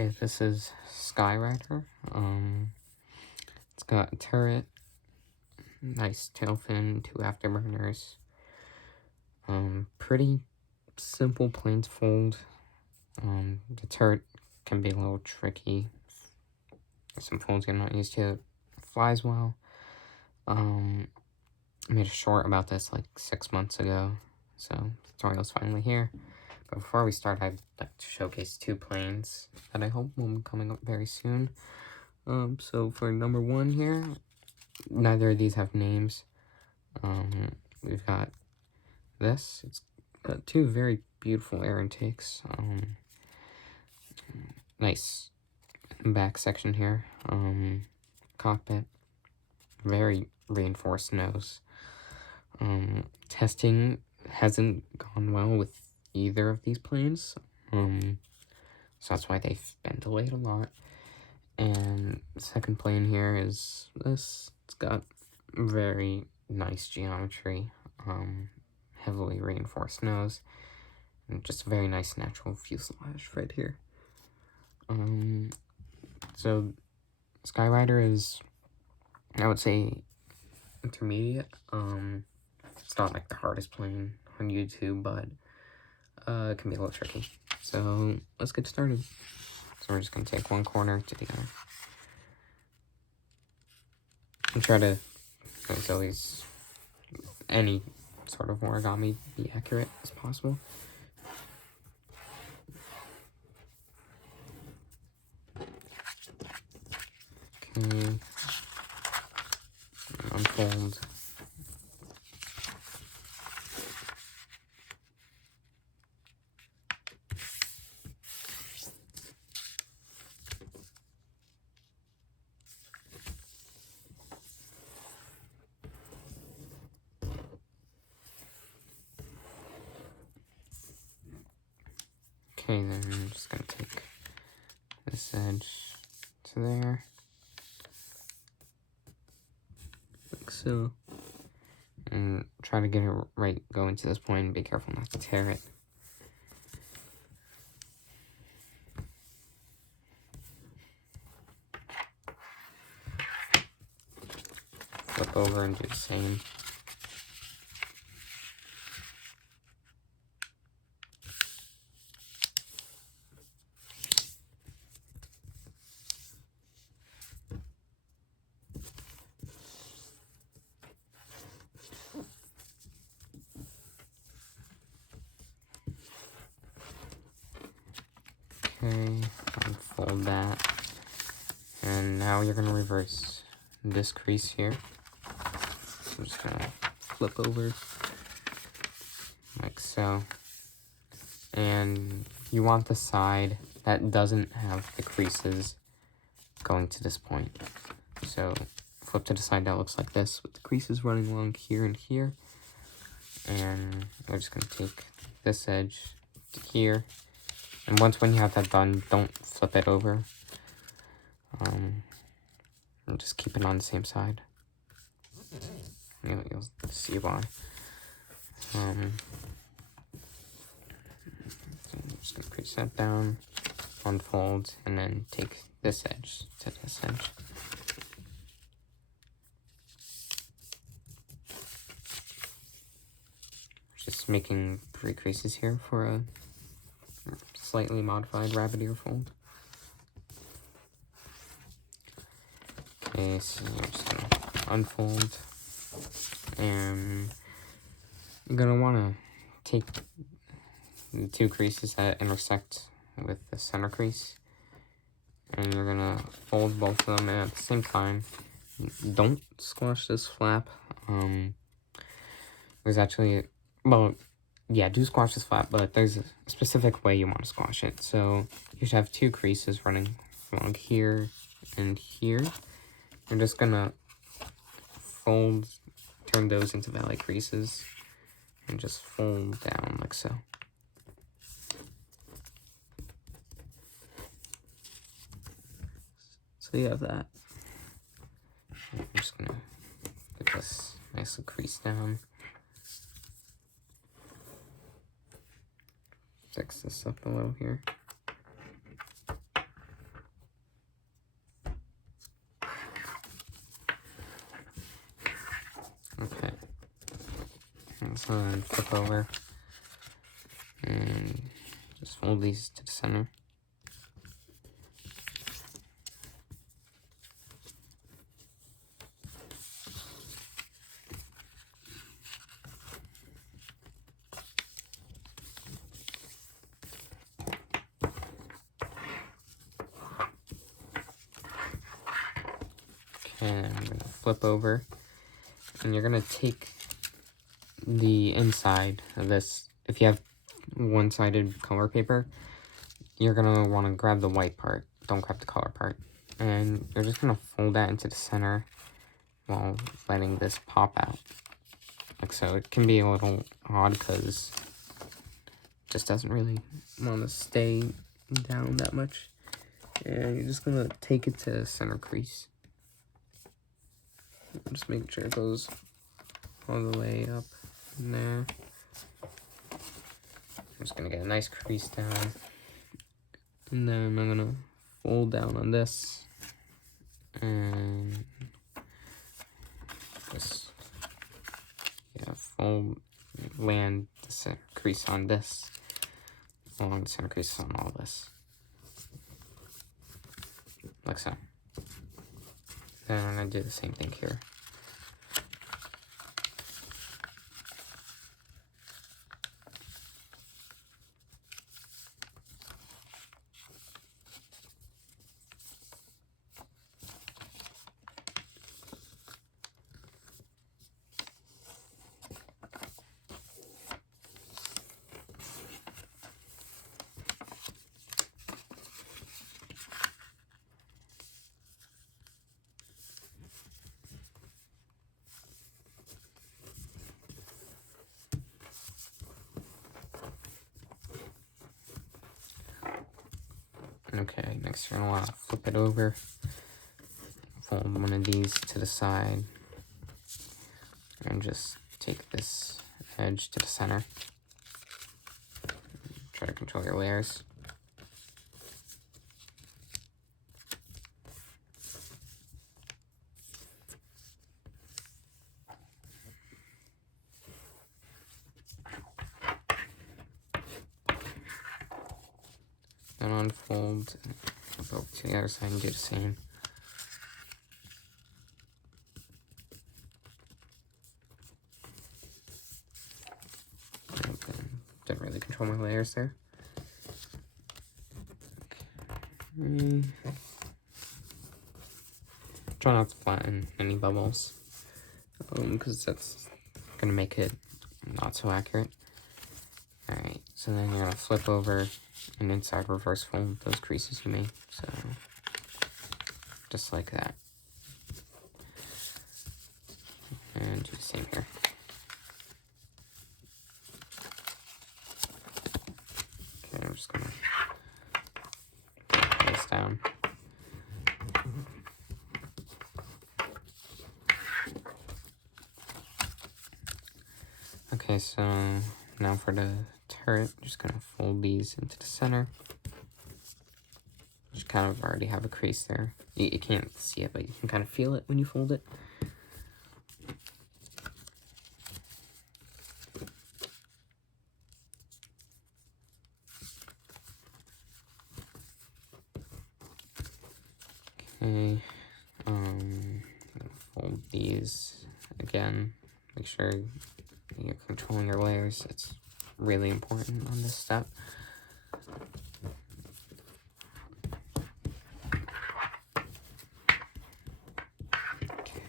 Okay, this is Skyrider. It's got a turret, nice tail fin, 2 afterburners. Pretty simple plane to fold. The turret can be a little tricky. Some folds you're not used to. It flies well. I made a short about this like 6 months ago, so the tutorial's finally here. But before we start, I'd like to showcase 2 planes that I hope will be coming up very soon. So for number 1 here, neither of these have names. We've got this. It's got 2 very beautiful air intakes. Nice back section here. Cockpit. Very reinforced nose. Testing hasn't gone well with either of these planes. So that's why they've been delayed a lot. And the second plane here is this. It's got very nice geometry, heavily reinforced nose, and just a very nice natural fuselage right here. So Skyrider is, I would say, intermediate. It's not like the hardest plane on YouTube, but it can be a little tricky. So let's get started. So we're just going to take one corner to the other. And try to, as always, any sort of origami, be accurate as possible. Okay. Unfold. Okay, then I'm just gonna take this edge to there, like so, and try to get it right going to this point, and be careful not to tear it. Flip over and do the same. Okay, unfold that, and now you're gonna reverse this crease here. I'm just gonna flip over like so, and you want the side that doesn't have the creases going to this point. So flip to the side that looks like this with the creases running along here and here, and we're just gonna take this edge to here. And when you have that done, don't flip it over. And just keep it on the same side. You'll see why. So I'm just gonna crease that down, unfold, and then take this edge to this edge. Just making 3 creases here for a slightly modified rabbit ear fold. Okay, so I'm just gonna unfold, and you're gonna wanna take the 2 creases that intersect with the center crease, and you're gonna fold both of them at the same time. Don't squash this flap. There's actually, well, yeah, do squash this flap, but there's a specific way you want to squash it. So you should have 2 creases running along here and here. You're just gonna fold, turn those into valley creases, and just fold down like so. So you have that. I'm just gonna get this nice little crease down. Fix this up a little here. and flip over. And just fold these to the center. And I'm going to flip over, and you're going to take the inside of this. If you have one-sided color paper, you're going to want to grab the white part. Don't grab the color part. And you're just going to fold that into the center while letting this pop out. Like so. It can be a little odd because it just doesn't really want to stay down that much. And you're just going to take it to the center crease. Just make sure it goes all the way up in there. I'm just gonna get a nice crease down, and then I'm gonna fold down on this and just land the center crease on this, along the center crease on all this, like so. Then I'm going to do the same thing here. Okay, next you're going to want to flip it over, fold one of these to the side, and just take this edge to the center. Try to control your layers. Then unfold, go to the other side and do the same. Didn't really control my layers there. Okay. Try not to flatten any bubbles, because that's gonna make it not so accurate. Alright, so then you're gonna flip over and inside reverse fold those creases you made. So just like that. And do the same here. Okay, I'm just gonna put this down. Okay, so now for the turret, just gonna fold these into the center. Just kind of already have a crease there. You can't see it, but you can kind of feel it when you fold it. Okay, fold these again. Make sure you're controlling your layers. It's really important on this step.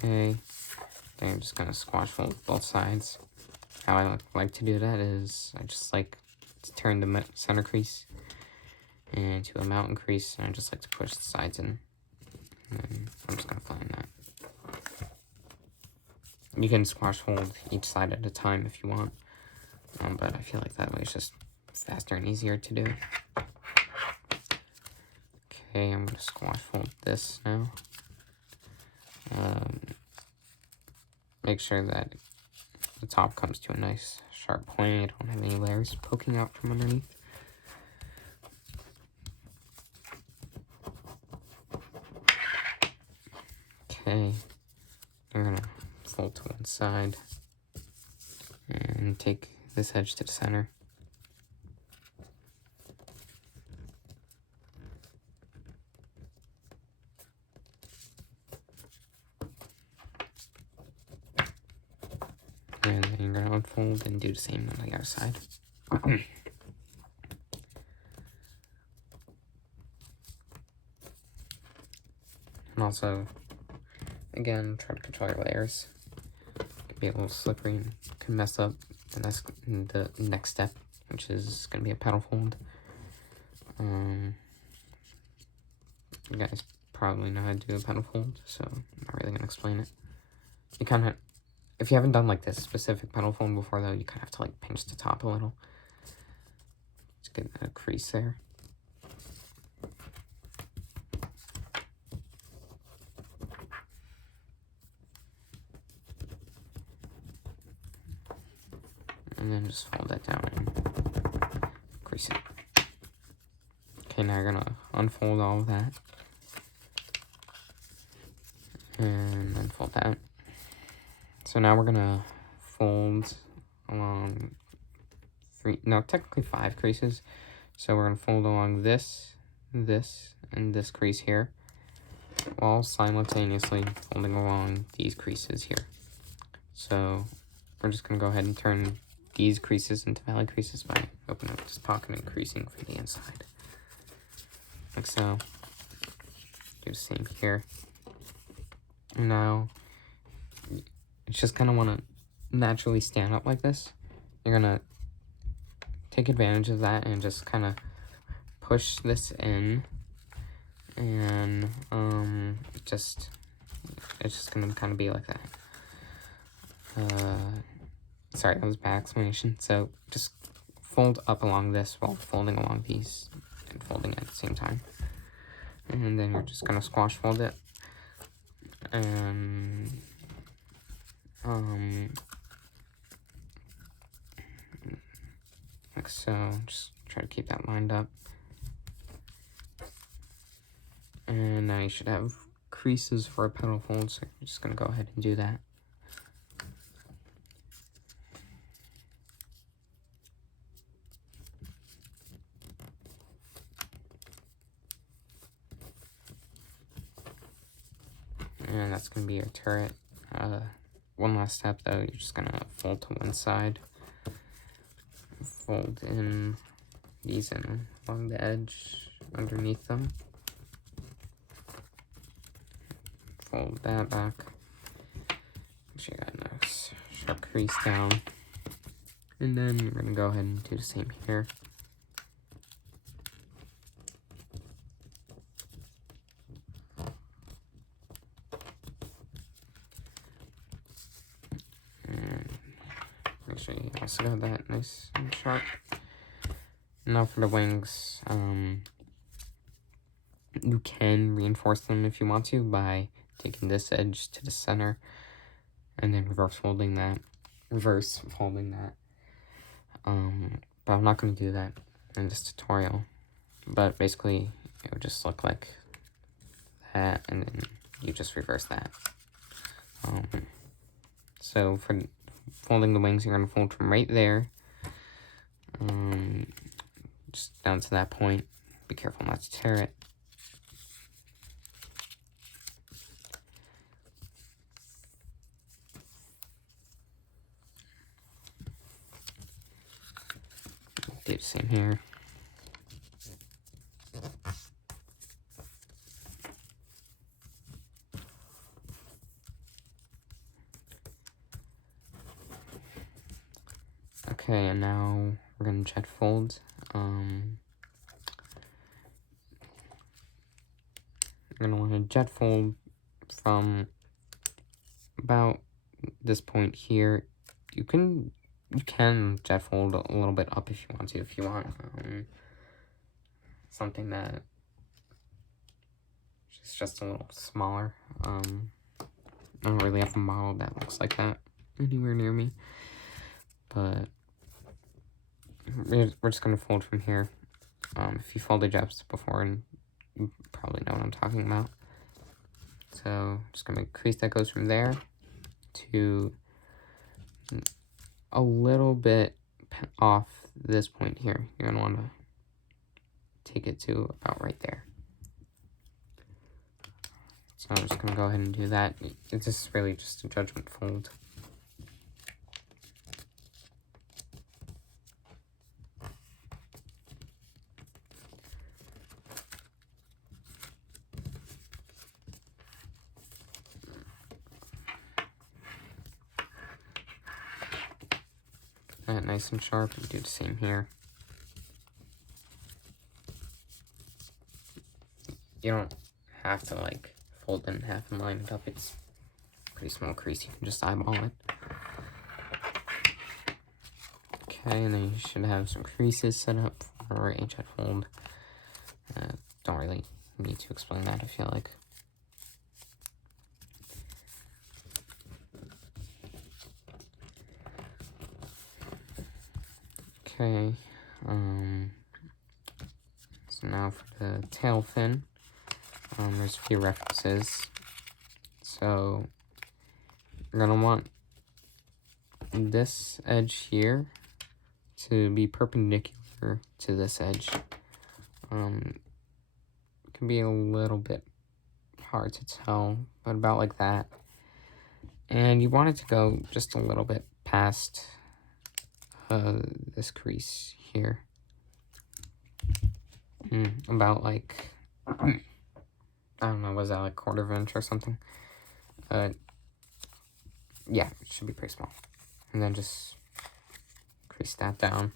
Okay, then I'm just gonna squash fold both sides. How I like to do that is I just like to turn the center crease into a mountain crease, and I just like to push the sides in. And I'm just gonna flatten that. You can squash fold each side at a time if you want, but I feel like that way it's just faster and easier to do. Okay, I'm gonna squash fold this now. Make sure that the top comes to a nice sharp point. I don't have any layers poking out from underneath. Okay, I'm gonna fold to one side, and and take this edge to the center. And then you're gonna unfold and do the same on the other side. And also, again, try to control your layers. It can be a little slippery and can mess up the next step, which is going to be a petal fold. You guys probably know how to do a petal fold, so I'm not really going to explain it. You kind of, if you haven't done like this specific petal fold before though, you kind of have to like pinch the top a little. Just get a crease there. And then just fold that down and crease it. Okay, now you're gonna unfold all of that. And unfold that. So now we're gonna fold along technically 5 creases. So we're gonna fold along this, this, and this crease here, while simultaneously folding along these creases here. So we're just gonna go ahead and turn these creases into valley creases by opening up this pocket and creasing from the inside. Like so. Do the same here. Now, you just kind of want to naturally stand up like this. You're going to take advantage of that and just kind of push this in. And it's just going to kind of be like that. Sorry, that was a bad explanation. So just fold up along this while folding along these and folding at the same time. And then you're just gonna squash fold it. And like so. Just try to keep that lined up. And now you should have creases for a petal fold, so you're just gonna go ahead and do that. And that's going to be your turret. One last step though, you're just going to fold to one side. Fold in these in along the edge underneath them. Fold that back. Make sure you got a nice sharp crease down. And then you're going to go ahead and do the same here. Make sure you also got that nice and sharp. Now for the wings, you can reinforce them if you want to by taking this edge to the center and then reverse folding that. But I'm not going to do that in this tutorial. But basically, it would just look like that, and then you just reverse that. So for folding the wings, you're going to fold from right there, just down to that point. Be careful not to tear it. Do the same here. Okay, and now we're going to jet fold. You're going to want to jet fold from about this point here. You can jet fold a little bit up if you want to. If you want something that is just a little smaller. I don't really have a model that looks like that anywhere near me. But we're just going to fold from here. If you folded jets before, and you probably know what I'm talking about. So just going to crease that goes from there to a little bit off this point here. You're going to want to take it to about right there. So I'm just going to go ahead and do that. It's just really just a judgment fold. That nice and sharp, and do the same here. You don't have to like fold it in half and line it up. It's a pretty small crease. You can just eyeball it. Okay, and then you should have some creases set up for a jet fold. Don't really need to explain that, I feel like. Okay, so now for the tail fin, there's a few references. So you're gonna want this edge here to be perpendicular to this edge. It can be a little bit hard to tell, but about like that. And you want it to go just a little bit past this crease here. About like, I don't know, was that like 1/4 inch or something? Yeah, it should be pretty small. And then just crease that down.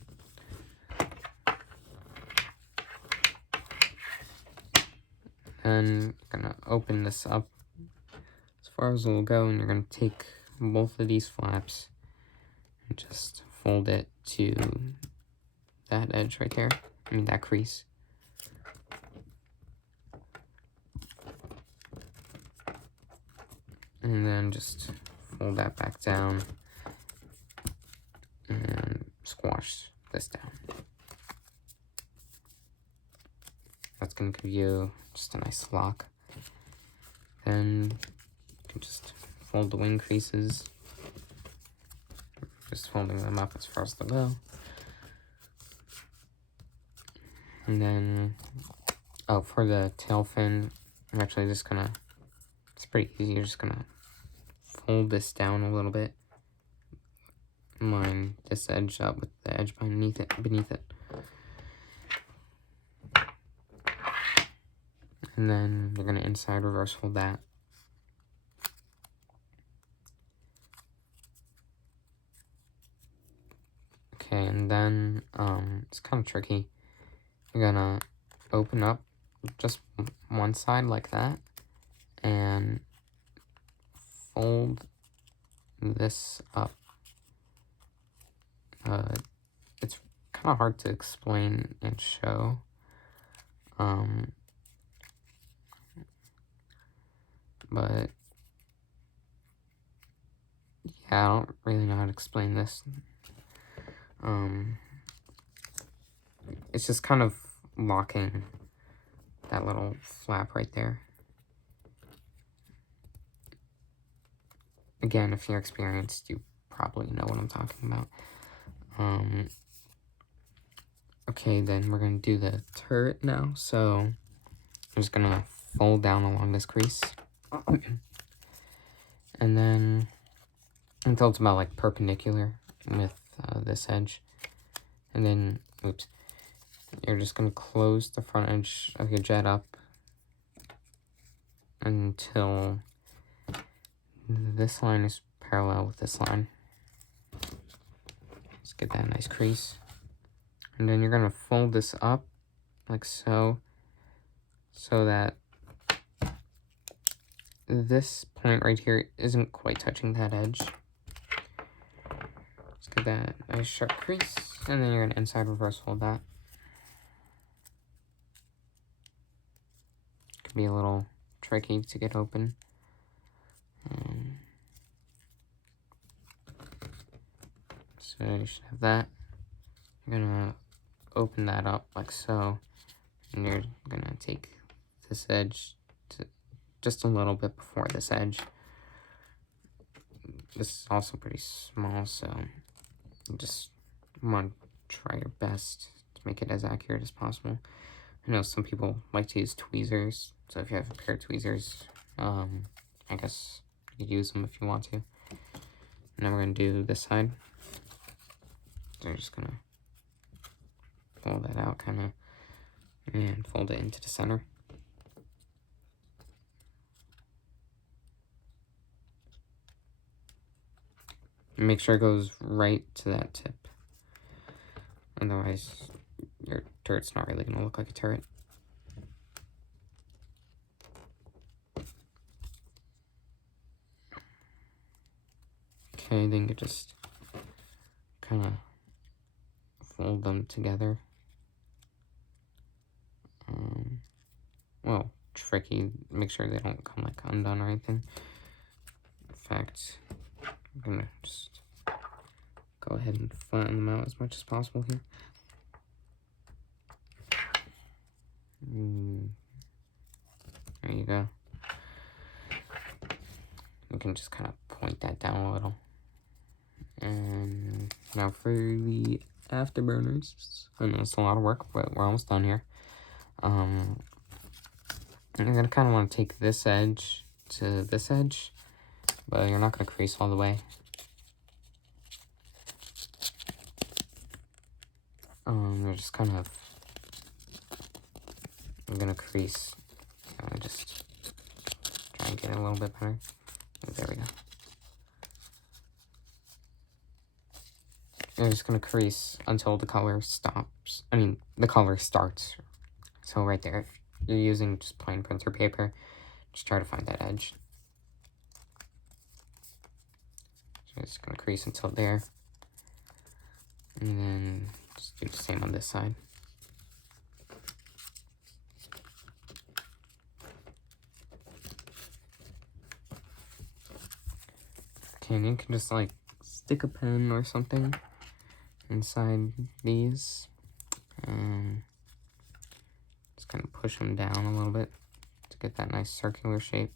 And you're gonna open this up as far as it'll go, and you're gonna take both of these flaps and just fold it to that edge right there. I mean, that crease. And then just fold that back down and squash this down. That's going to give you just a nice lock. Then you can just fold the wing creases. Just folding them up as far as they'll go. And then, oh, for the tail fin, I'm actually just gonna, it's pretty easy, you're just gonna fold this down a little bit. Line this edge up with the edge beneath it. And then you're gonna inside reverse fold that. Okay, and then it's kind of tricky. You're gonna open up just one side like that and fold this up. It's kind of hard to explain and show. But yeah, I don't really know how to explain this. It's just kind of locking that little flap right there. Again, if you're experienced, you probably know what I'm talking about. Okay, then we're going to do the turret now. So I'm just going to fold down along this crease. And then until it's about like perpendicular with this edge. And then, oops, you're just going to close the front edge of your jet up until this line is parallel with this line. Just get that nice crease. And then you're going to fold this up like so, so that this point right here isn't quite touching that edge. Just get that nice sharp crease, and then you're going to inside reverse fold that. Could be a little tricky to get open. So you should have that. You're gonna open that up like so, and you're gonna take this edge to just a little bit before this edge. This is also pretty small, so You just want to try your best to make it as accurate as possible. I know some people like to use tweezers, so if you have a pair of tweezers, I guess you could use them if you want to. And then we're going to do this side. So I'm just going to fold that out kind of and fold it into the center. And make sure it goes right to that tip. Otherwise, your turret's not really going to look like a turret. Okay, then you just kind of fold them together. Well, tricky. Make sure they don't come like undone or anything. In fact, I'm gonna just go ahead and flatten them out as much as possible here. There you go. You can just kind of point that down a little. And now for the Afterburners. I know it's a lot of work, but we're almost done here. You're going to kind of want to take this edge to this edge, but you're not going to crease all the way. You're just kind of, I'm going to crease, just try and get it a little bit better. There we go. You're just going to crease until the color stops. I mean, the color starts. So right there, if you're using just plain printer paper, just try to find that edge. So it's going to crease until there. And then just do the same on this side. Okay, and you can just like stick a pen or something inside these. Just kind of push them down a little bit to get that nice circular shape.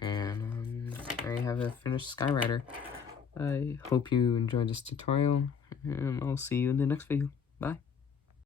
And there you have a finished Skyrider. I hope you enjoyed this tutorial, and I'll see you in the next video. Bye.